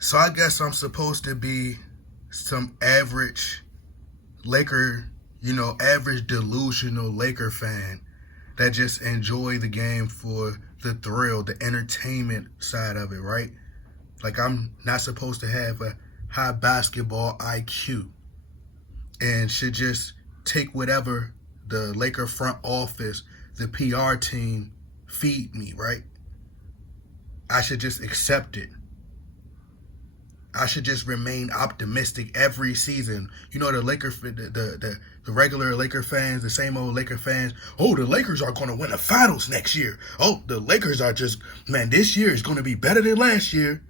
So I guess I'm supposed to be some average Laker, average delusional Laker fan that just enjoy the game for the thrill, the entertainment side of it, right? Like I'm not supposed to have a high basketball IQ and should just take whatever the Laker front office, the PR team feed me, right? I should just accept it. I should just remain optimistic every season. The the regular Laker fans, the same old Laker fans. Oh, the Lakers are going to win the finals next year. Oh, the Lakers are this year is going to be better than last year.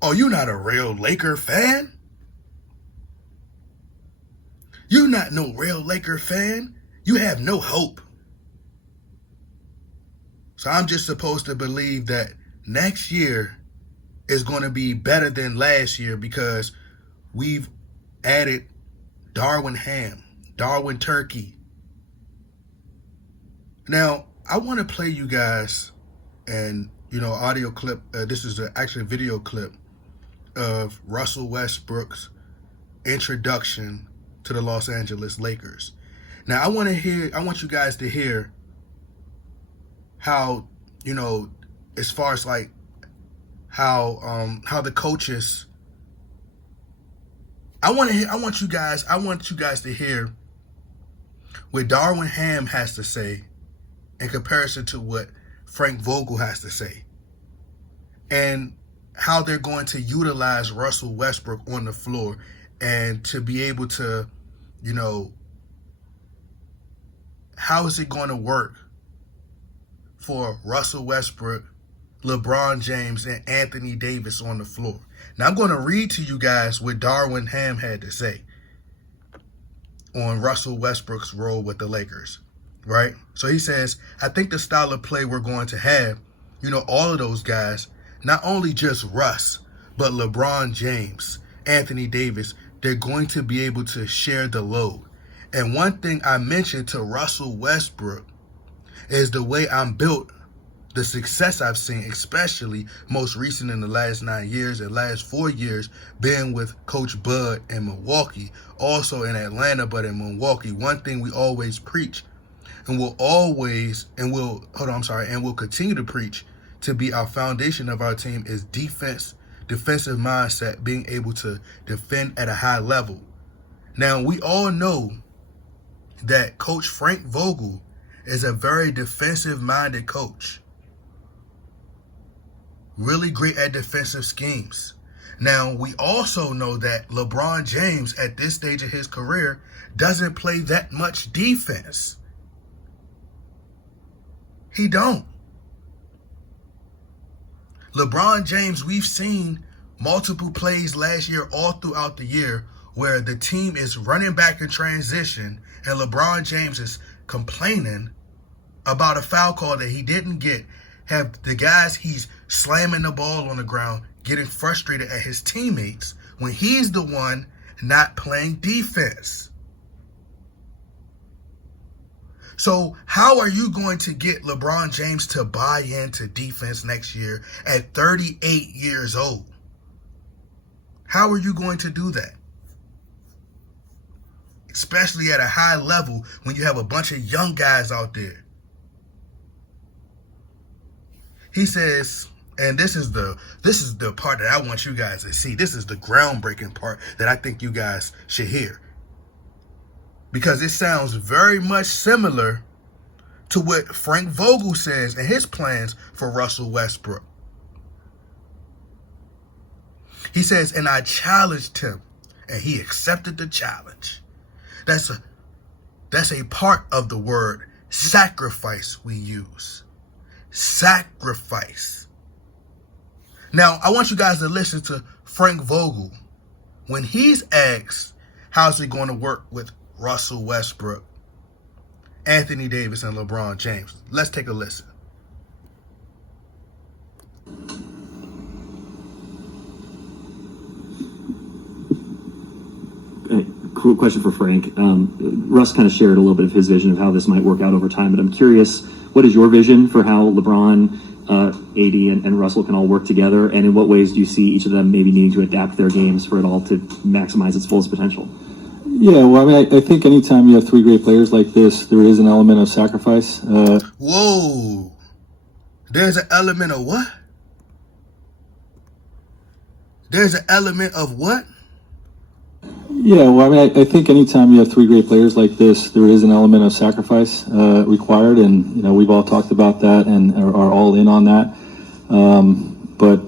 Oh, you're not a real Laker fan? You're not no real Laker fan. You have no hope. So I'm just supposed to believe that next year is going to be better than last year because we've added Darwin ham, Darwin turkey. Now, I want to play you guys an audio clip. This is actually a video clip of Russell Westbrook's introduction to the Los Angeles Lakers. Now, I want you guys to hear how, as far as like how the coaches. I want you guys to hear what Darwin Ham has to say in comparison to what Frank Vogel has to say, and how they're going to utilize Russell Westbrook on the floor, and to be able to, how is it going to work for Russell Westbrook, LeBron James, and Anthony Davis on the floor. Now, I'm going to read to you guys what Darwin Ham had to say on Russell Westbrook's role with the Lakers, right? So he says, I think the style of play we're going to have, all of those guys, not only just Russ, but LeBron James, Anthony Davis, they're going to be able to share the load. And one thing I mentioned to Russell Westbrook is the way I'm built, the success I've seen, especially most recent in the last 9 years and last 4 years, being with Coach Bud in Milwaukee, also in Atlanta, but in Milwaukee. One thing we always preach and we'll continue to preach to be our foundation of our team is defensive mindset, being able to defend at a high level. Now, we all know that Coach Frank Vogel is a very defensive-minded coach. Really great at defensive schemes. Now, we also know that LeBron James, at this stage of his career, doesn't play that much defense. He don't. LeBron James, we've seen multiple plays last year, all throughout the year, where the team is running back in transition and LeBron James is complaining about a foul call that he didn't get. Have the guys he's slamming the ball on the ground getting frustrated at his teammates when he's the one not playing defense. So how are you going to get LeBron James to buy into defense next year at 38 years old? How are you going to do that? Especially at a high level when you have a bunch of young guys out there. He says, and this is the part that I want you guys to see. This is the groundbreaking part that I think you guys should hear. Because it sounds very much similar to what Frank Vogel says in his plans for Russell Westbrook. He says, and I challenged him, and he accepted the challenge. That's a part of the word sacrifice we use. Sacrifice. Now, I want you guys to listen to Frank Vogel when he's asked, how's it going to work with Russell Westbrook, Anthony Davis, and LeBron James? Let's take a listen. Cool question for Frank. Russ kind of shared a little bit of his vision of how this might work out over time, but I'm curious, what is your vision for how LeBron AD and Russell can all work together, and in what ways do you see each of them maybe needing to adapt their games for it all to maximize its fullest potential? Yeah, well, I mean, I think anytime you have three great players like this, there is an element of sacrifice. Whoa. There's an element of what? There's an element of what? Yeah, well, I mean, I think anytime you have three great players like this, there is an element of sacrifice required, and we've all talked about that and are all in on that. But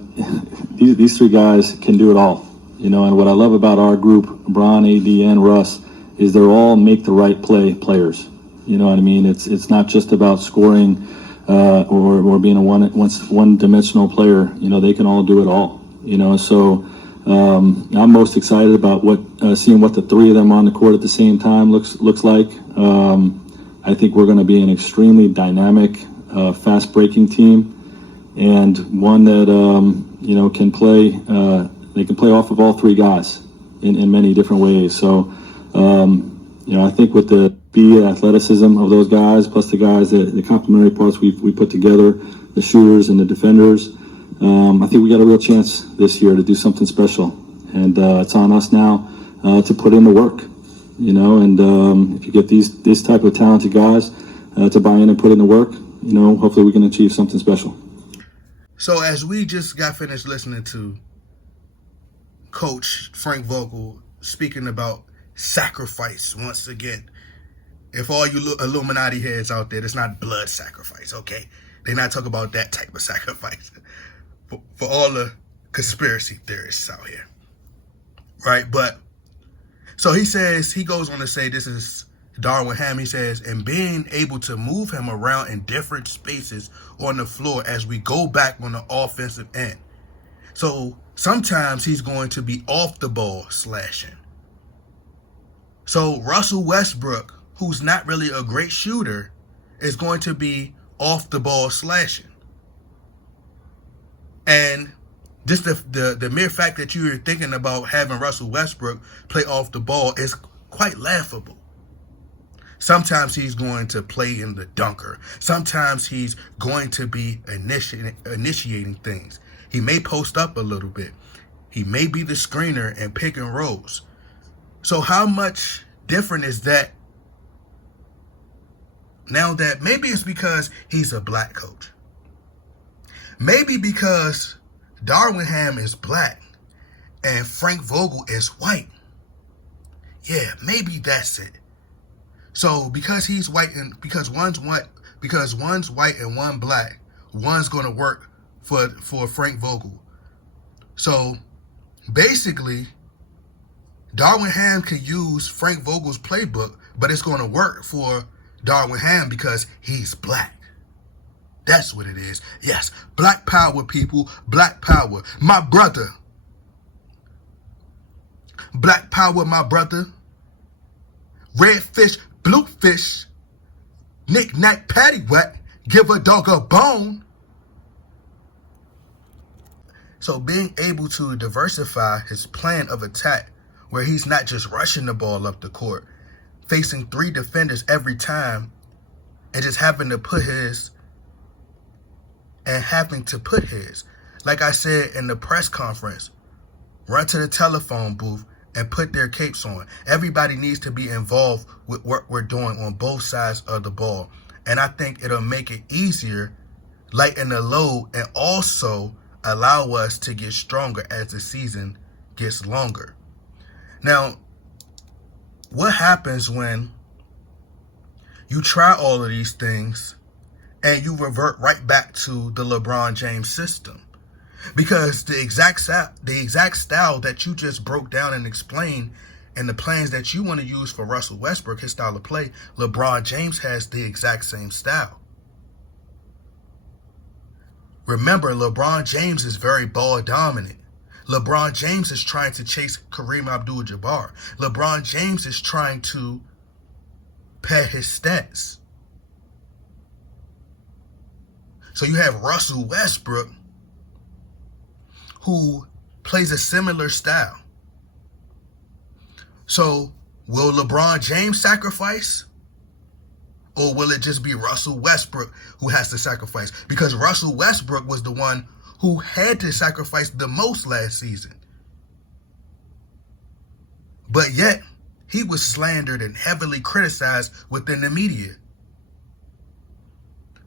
these three guys can do it all, And what I love about our group, Bron, AD, and Russ, is they're all make the right play players. You know what I mean? It's not just about scoring or being a one-dimensional player. They can all do it all. So. I'm most excited about seeing what the three of them on the court at the same time looks like. I think we're going to be an extremely dynamic, fast-breaking team, and one that can play. They can play off of all three guys in many different ways. So I think with the athleticism of those guys, plus the guys the complementary parts we put together, the shooters and the defenders. I think we got a real chance this year to do something special, and it's on us now to put in the work, and if you get this type of talented guys to buy in and put in the work, hopefully we can achieve something special. So as we just got finished listening to Coach Frank Vogel speaking about sacrifice once again, if all you Illuminati heads out there, it's not blood sacrifice, okay? They're not talking about that type of sacrifice. For all the conspiracy theorists out here, right? But so he goes on to say, this is Darwin Ham. He says, and being able to move him around in different spaces on the floor as we go back on the offensive end. So sometimes he's going to be off the ball slashing. So Russell Westbrook, who's not really a great shooter, is going to be off the ball slashing. And just the mere fact that you're thinking about having Russell Westbrook play off the ball is quite laughable. Sometimes he's going to play in the dunker. Sometimes he's going to be initiating things. He may post up a little bit. He may be the screener and pick and rolls. So how much different is that now that maybe it's because he's a black coach? Maybe because Darwin Ham is black and Frank Vogel is white. Yeah, maybe that's it. So because he's white and because one's white and one black, one's going to work for Frank Vogel. So basically, Darwin Ham can use Frank Vogel's playbook, but it's going to work for Darwin Ham because he's black. That's what it is. Yes, black power, people. Black power. My brother. Black power, my brother. Red fish, blue fish. Knick-knack, paddywhack. Give a dog a bone. So being able to diversify his plan of attack, where he's not just rushing the ball up the court, facing three defenders every time, and just having to put his. Like I said in the press conference, run to the telephone booth and put their capes on. Everybody needs to be involved with what we're doing on both sides of the ball. And I think it'll make it easier, lighten the load, and also allow us to get stronger as the season gets longer. Now, what happens when you try all of these things and you revert right back to the LeBron James system? Because the exact style that you just broke down and explained and the plans that you want to use for Russell Westbrook, his style of play, LeBron James has the exact same style. Remember, LeBron James is very ball dominant. LeBron James is trying to chase Kareem Abdul-Jabbar. LeBron James is trying to pad his stats. So you have Russell Westbrook, who plays a similar style. So will LeBron James sacrifice? Or will it just be Russell Westbrook who has to sacrifice? Because Russell Westbrook was the one who had to sacrifice the most last season. But yet, he was slandered and heavily criticized within the media.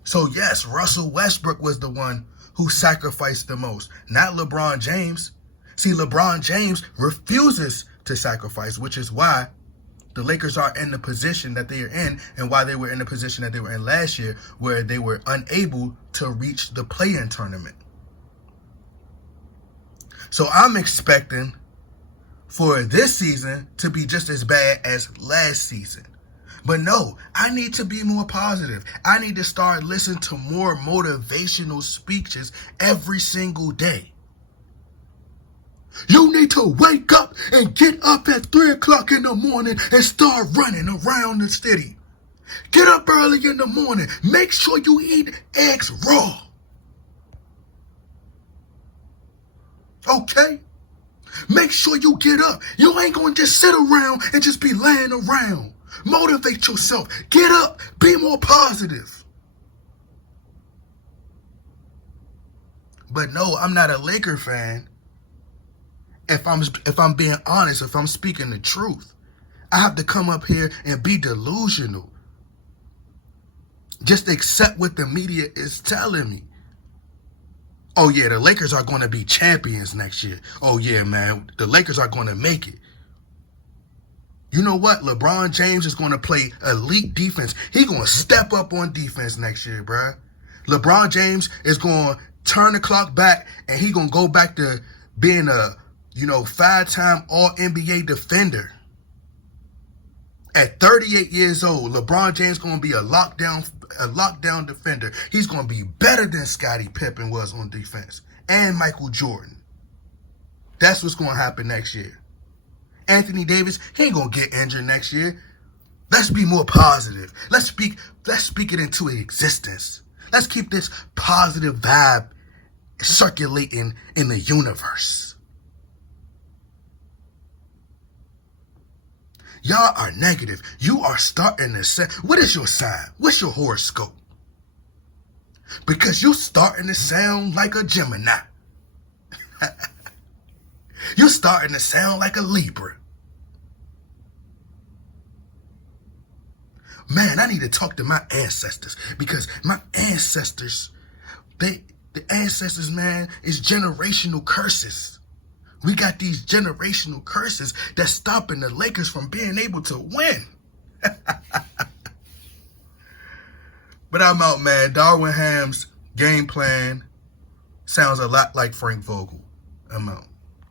So yes, Russell Westbrook was the one who sacrificed the most, not LeBron James. See, LeBron James refuses to sacrifice, which is why the Lakers are in the position that they are in, and why they were in the position that they were in last year, where they were unable to reach the play-in tournament. So I'm expecting for this season to be just as bad as last season. But no, I need to be more positive. I need to start listening to more motivational speeches every single day. You need to wake up and get up at 3 o'clock in the morning and start running around the city. Get up early in the morning. Make sure you eat eggs raw. Okay? Make sure you get up. You ain't going to just sit around and just be laying around. Motivate yourself. Get up. Be more positive. But no, I'm not a Laker fan. If I'm being honest, if I'm speaking the truth, I have to come up here and be delusional. Just accept what the media is telling me. Oh yeah, the Lakers are going to be champions next year. Oh yeah, man, the Lakers are going to make it. You know what? LeBron James is going to play elite defense. He's going to step up on defense next year, bruh. LeBron James is going to turn the clock back, and he's going to go back to being a 5-time All-NBA defender. At 38 years old, LeBron James is going to be a lockdown defender. He's going to be better than Scottie Pippen was on defense, and Michael Jordan. That's what's going to happen next year. Anthony Davis, he ain't going to get injured next year. Let's be more positive. Let's speak it into existence. Let's keep this positive vibe circulating in the universe. Y'all are negative. You are starting to say, what is your sign? What's your horoscope? Because you're starting to sound like a Gemini. You're starting to sound like a Libra. Man, I need to talk to my ancestors, because my ancestors, the ancestors, man, is generational curses. We got these generational curses that's stopping the Lakers from being able to win. But I'm out, man. Darwin Ham's game plan sounds a lot like Frank Vogel. I'm out.